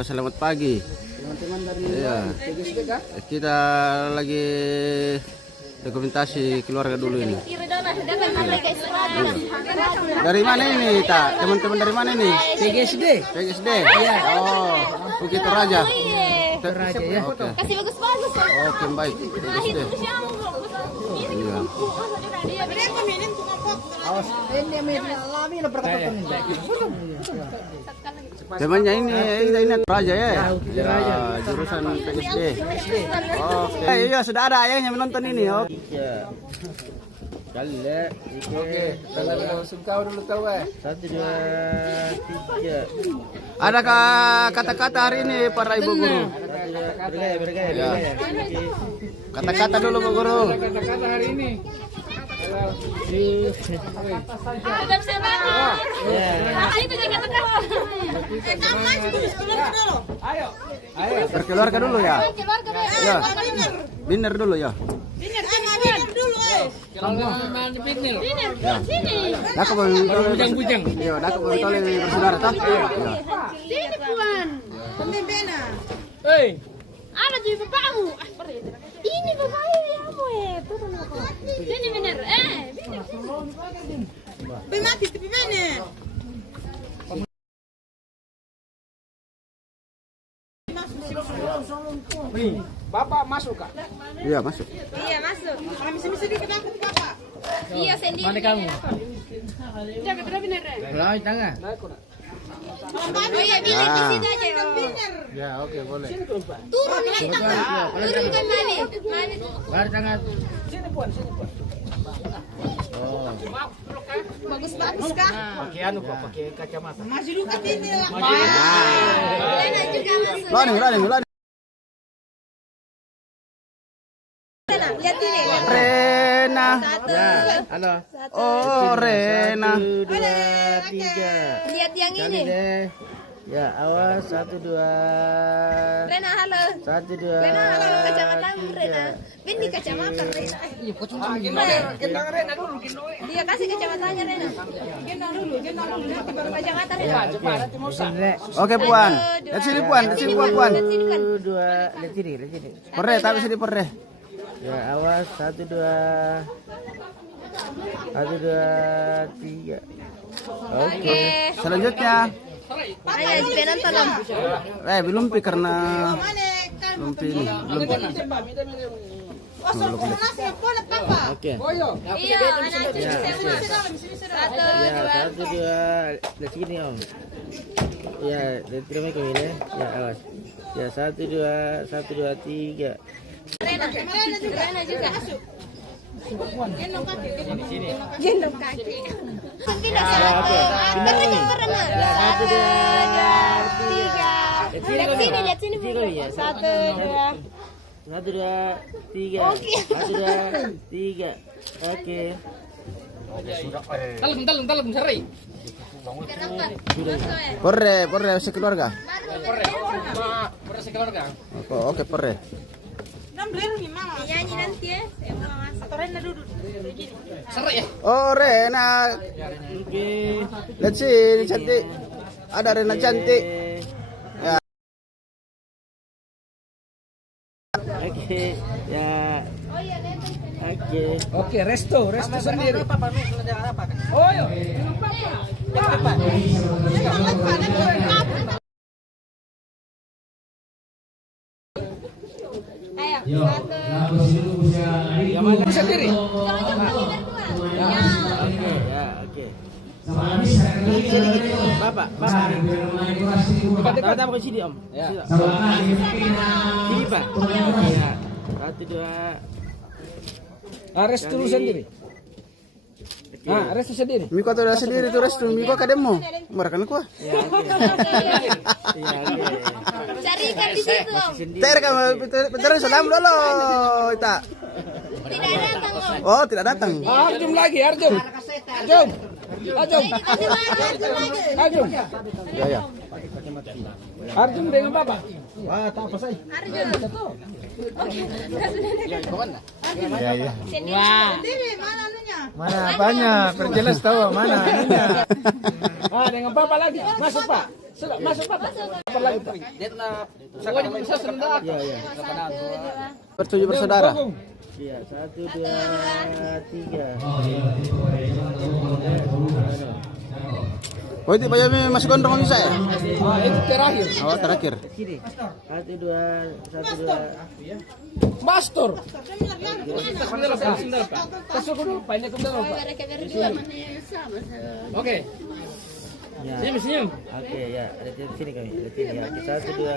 pemirsa, selamat pagi. Teman-teman dari TGSD kah? Kita lagi dokumentasi keluarga dulu ini. Dari mana ini, Tak? Teman-teman dari mana ini? TGSD. TGSD? Iya. Oh, begitu Raja. Raja ya. Oke. Kasih bagus-bagus. Oke, baik. TGSD. Iya. Awas. Ini alami lah perkataan ini. Temannya ini Raja ya? Ya, jurusan TGSD. Oke. Iya, sudah ada ayahnya menonton ini. Oke. Oke. Tanda langsung kau dulu tahu eh. 1, 2, 3. Adakah kata-kata hari ini para ibu guru? Bergaya. Kata-kata dulu Bu Guru. Kata-kata hari ini. Ayo. Berkeluarga dulu ya. Ya. Biner dulu ya. Dah kau bujang-bujang. Iya, dah kau boleh bersaudara toh? Iya. Sini Puan. Pembebena. Hei. Ada di bapakmu. Ini bapakmu ya kamu turun aku. Sini bener. Bener. Mati tapi bene. Bapak masuk kah? Iya, masuk. Iya masuk. Kami misi dikit aku Bapak. Iya sendiri. Mana kamu? Jaga terus bener. Belakang tengah. Oh iya bilang di situ aja. Ya, oke, boleh. Turun naik tangga. Turun kan mana? Mana? Belakang tengah. Bagus-bagus kah? Pakai anu kok, pakai kacamata. Masih dulu katini lah. Lena juga masuk. Lani. Lihat ini. Rena. Satu. Halo. Oh, Rena. 1, 2, 3. Lihat yang Kali ini. deh. Ya, awas 1, 2. Rena halo. 1, 2. Rena halo kacamata Rena. Bini kacamata Rena. Gendang Rena dulu. Dia kasih kacamatanya Rena. Gendong dulu nanti baru kacamata Rena. Cepat nanti mau sah. Oke, Puan. Lihat sini, Puan. Lihat sini, Puan. 1, 2. Lihat sini. Perre, tapi sini perre. Ya, awas 1, 2. 1, 2, 3. Oke. Selanjutnya, Ayo juga nonton om. belum pi karena belum pi ini. Belum. Osok nasi yang boleh Papa. Oke. Iya, anak itu semua. Satu, Ya, dua. 1, 2. Lihat sini om. Ya, lihat terima ke ini. Ya, awas. Ya, 1, 2, 3. Rena juga. Gendong kaki. Gendong kaki. Pindah Ya, satu. oke. Pindah Pindah ini. Rena. Ya, 1, 2, 3. Lihat sini. Ya. 1, 2. 1, 2, 3. Oke. 1, 2, 3. Oke. Dalam sari. Perre sekeluarga. Perre sekeluarga. Oke, perre. Nyanyi nanti ya. Saya mau masuk. Atau Rena duduk. Sari ya. Oh, Rena. Oke. Lihat sini cantik. Ada Rena cantik. Ya. Oke. Ya. Oke. Oke, resto sendiri. Oh, iya. Ayo. Satu. Sendiri. Jangan pindah dua. Oke, ya, oke. Bapak. Tahu ke sini, Om. Ya. Sini, Pak. Ya. 1, 2. Resto sendiri. Resto sendiri. Miko tuh sendiri tuh restu. Miko kademo. Marakan kuah. Ya, oke. Ya, oke. Carikan di situ om. Ter kamu Peter salam dulu. Ita. Tidak datang om. Oh, tidak datang. Arjum lagi, Arjum. Arjum. Ya. Arjum dengan Bapak. Arjun. Oke. Ya. Sendiri mana anunya? Mana apanya? Perjelas tahu mana ininya. Dengan Bapak lagi. Masuk Pak. Sudah masuk Pak. Apa lagi Pak? Pokoknya bisa sendak. Ya, ya. Bertujuh bersaudara. Ya, 1, 2, 3. Oh itu Pak Yomi masuk gondrong bisa ya? Itu terakhir. Oh terakhir. Sini. 1, 2, 1, 2. Pastor. Sendal Pak. Kasih dulu Pak, ini dulu Pak. Oke. Ya. Senyum. Oke, ya. Ada di sini kami. Ada sini ya. 1, 2.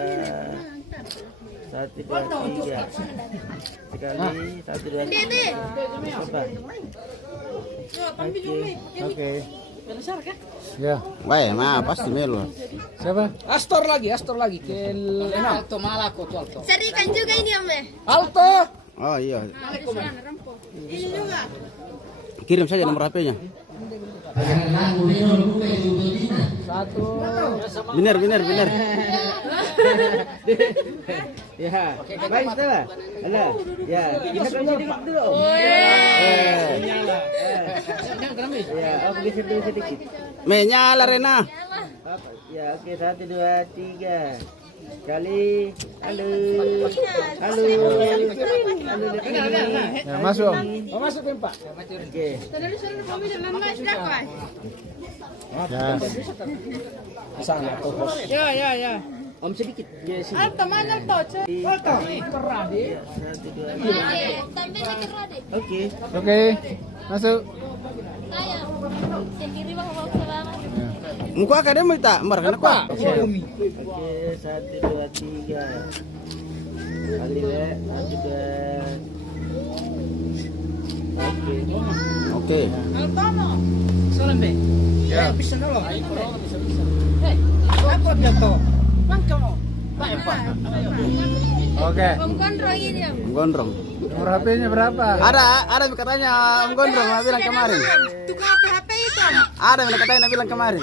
1, 2, 3. Sekali. 1, 2, 3. Oke. Ya. Baik, pasti melu. Siapa? Astor lagi. Alto Malako tuh Alto. Carikan juga ini Om. Alto. Oh iya. Ini juga. Kirim saja nomor HP-nya. Benar. Ya. Baik, Stella. Halo. Ya, kita kan jadi dulu. Ya, oke geser dulu sedikit. Menyala Rena. Ya, oke 1, 2, 3. Sekali. Halo. Ya, masuk Om. Oh, masuk Pak. Oke. Ya. Sana tuh bos. Ya. Om sedikit. Ya, sini. Alto mana alto? Ya, 1, 2, 3. Sampai ke Rade. Oke. Oke. Masuk. Saya sendiri bawa selama. Muka akademi tak? Mereka Apa? Oke, 1, 2, 3. Kali le. 1, 2. Oke. Alto no. Ya. Oke. Kontrol ini Om. Gondrong. Nomor HP-nya berapa? Ada katanya Om Gondrong bilang kemarin. Tukar HP itu. Ada yang katanya bilang kemarin.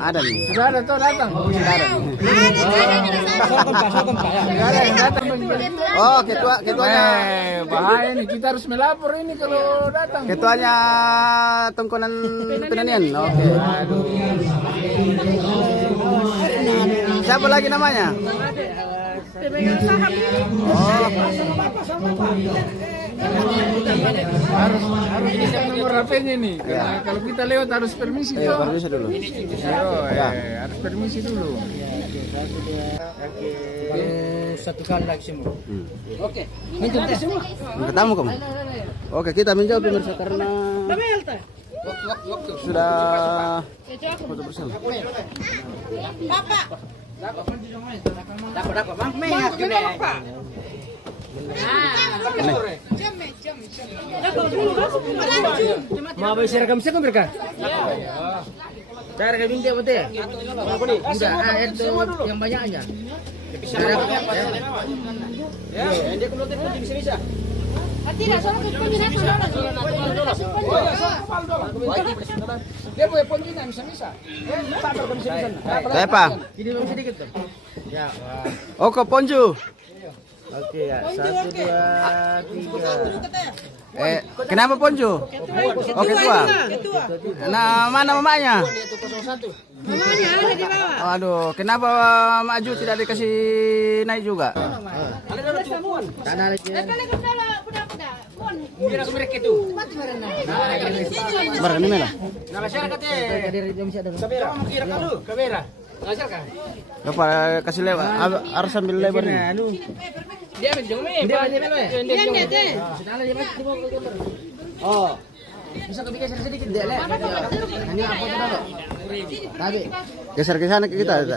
Ada nih. Sudah ada tuh datang. Sudah ada. Sudah ada yang datang. Oh, ketuanya Bahaya nih, kita harus melapor ini kalau datang. ketuanya tongkonan penanian. Oke. Siapa lagi namanya? Oh, Harus ini nomor HP-nya nih. Karena kalau kita lewat harus permisi iya, dong. permisi dulu. Harus permisi dulu. Satu kali lagi semua. Oke. Minta semua. Ketemu kamu. Oke, kita menjawab pemirsa karena sudah foto bersama. Bapak. Dapat Bang. Mau beli seragam siapa mereka? Seragam ini dia betul ya? Udah, itu yang banyaknya. Tidak, soalnya Dia punya ponjinya bisa. Siapa? Ini belum sedikit tuh. Ya, wah. Oh, ke Ponju. Oke ya, 1, 2, 3. Kenapa Ponju? Oh, ketua. Nah, mana mamanya? Mamanya ada di bawah. Aduh, kenapa maju tidak dikasih naik juga? Tanah lagi. Bar ini lah. Dari Indonesia ada. Apa kasih lewat? Harus sambil lebar nih. Oh. Bisa kebikin sedikit deh, Le. Ini apa tuh, Bang? Tadi. Geser ke sana ke kita.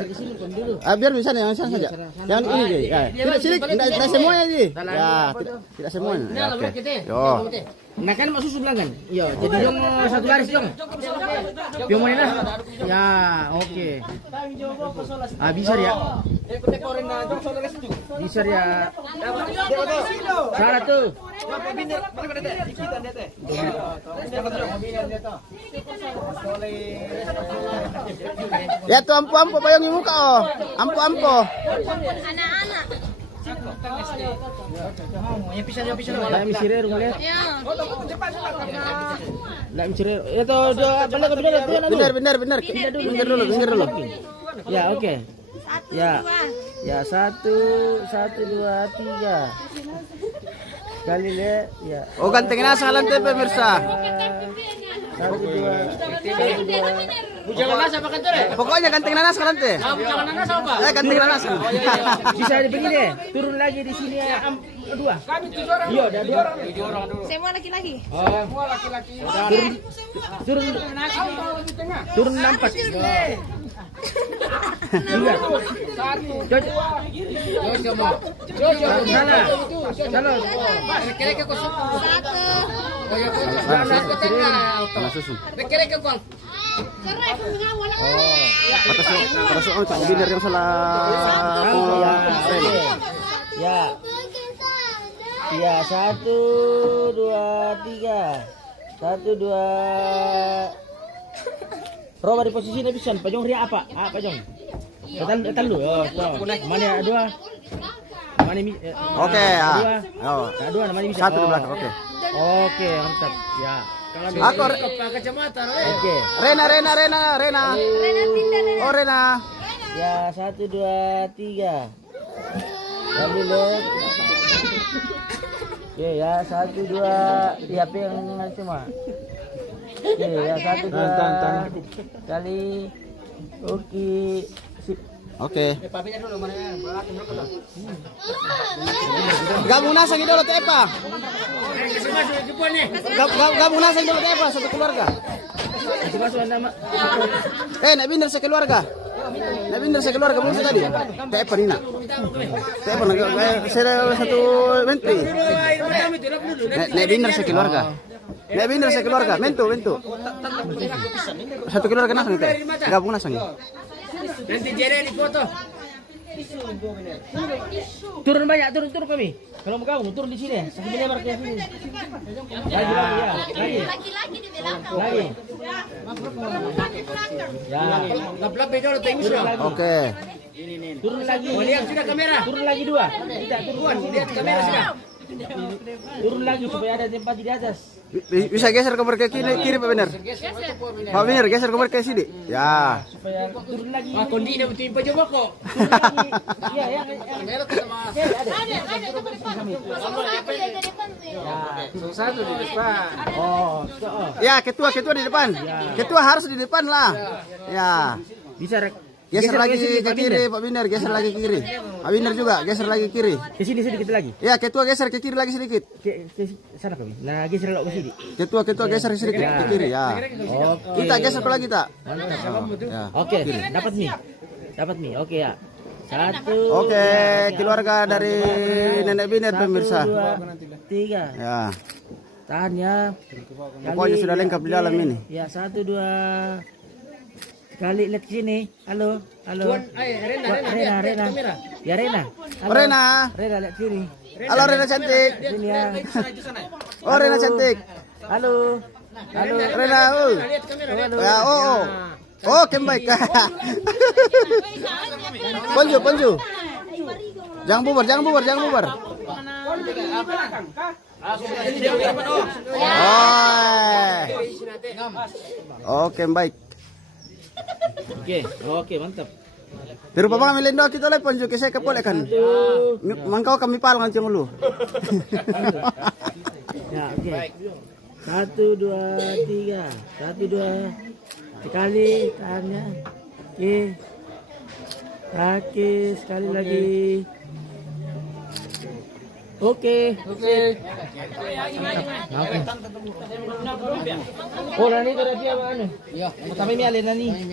Biar bisa nih, langsung saja. Jangan ini, Ji. Ya, tidak silik, tidak semuanya, Ji. Ya, tidak semuanya. Ya, oke. Yo. Nah kan masuk sebelah kan? Iya, jadi dong satu garis dong. Pion mana lah? Ya, oke. Ah, bisa ya. Bisa ya. Salah tuh. Ya tuh ampu payung muka oh. Ampu. anak-anak. Lah misire rumah lihat. Ya. Lah misire. Itu dia balik ke benar tuh. Benar. Minggir dulu. Ya, oke. Satu, Ya. dua. Ya, 1, 2, 3. Sekali lihat, ya. Oh, gantengin na sa kalante pemirsa. 1, 2, 3. Bujangan nasa apa kantor ya? Pokoknya ganteng nanas sa kalante. Bujangan nasa apa? Ganteng nanas. Bisa begini, turun lagi di sini ya, 2. Kami 7 orang. Iya, ada 2 orang. 7 orang dulu. Semua laki-laki. Semua laki-laki. Turun di tengah. turun 4. Iya. Jojo mau. Jojo. Sana. Kira-kira kau suka. Satu. Oh ya, kau tengah. Panas susun. Kira-kira kau. Cerai aku ngawal. Panas susun tak biner yang salah. Ya. Ya, 1, 2, 3. 1, 2. Roba di posisi ini bisa. Pajong ria apa? Apa Jong? Datang lu. Oh, mana 2? Mana ini? Oke, ya. Oh. 2 namanya bisa. Satu di belakang, oke. Oke, mantap. Ya. Aku Kacamata. Oke. Rena. Oh, Rena. Ya, 1, 2, 3. Lalu lihat. Oke, ya 1, 2. Di HP yang semua. Oke, ya 1, 2. Kali. Oke. Sip. Oke. Gabung nasa gitu loh Tepa. Gabung nasa gitu loh Tepa satu keluarga. Masih masuk nama. Nak binder sekeluarga. Nak binder sekeluarga belum tadi. Tepa Nina. Tepa saya satu menteri. Nak binder sekeluarga. Nak binder sekeluarga. Mentu. Satu keluarga nasa gitu. Gabung nasa gitu. Nanti Jere di foto. Turun banyak, turun kami. Kalau mau kamu turun di sini, sakit lebar ke sini. Lagi ya. Laki-laki di belakang. Lagi. Ya. Lap-lap beda lo tengok sudah. Oke. Turun lagi. Oh, lihat sudah kamera. Turun lagi 2. Tidak, turun. Lihat kamera sudah. Turun lagi supaya ada tempat di atas. Bisa geser ke kiri Pak Bener. Pak Bener geser ke sini. Ya. Supaya turun lagi. Ah, kondi na betul pa coba kok. Iya, ya. Kamera tuh sama. Satu di depan. Oh. Ya, ketua di depan. Ketua harus di depan lah. Ya. Bisa Geser lagi ke kiri Pak Binder, geser lagi ke kiri. Pak Binder juga geser lagi ke kiri. Ke sini sedikit lagi. Ya, ketua geser ke kiri lagi sedikit. Ke sana kami. Nah, geser ke sini. Ketua geser sedikit ke kiri ya. Oke. Kita geser lagi kita. Ya. Oke, dapat nih. Oke ya. 1. Oke, keluarga dari Nenek Binder pemirsa. 1, 2, 3. Ya. Tahan ya. Pokoknya sudah lengkap di dalam ini. Ya, 1, 2. Sekali lihat sini. Halo. Rena. Ya Rena. Halo. Rena. Rena lihat sini. Halo Rena cantik. Sini ya. Oh Rena cantik. Halo. Rena. Ya, oh, kembali. Ponju. Jangan bubar. Oh. Oke, baik. Oke, mantap. Pero pa mga milindo kita lang ponjo kasi kapol kan. Mangkaw kami palang ang lu. Ya, oke. 1, 2, 3. 1, 2. Sekali tahannya. Oke. Oke, sekali lagi. Oke. Oh, nani tadi apa anu? Iya, tapi mi alin nani.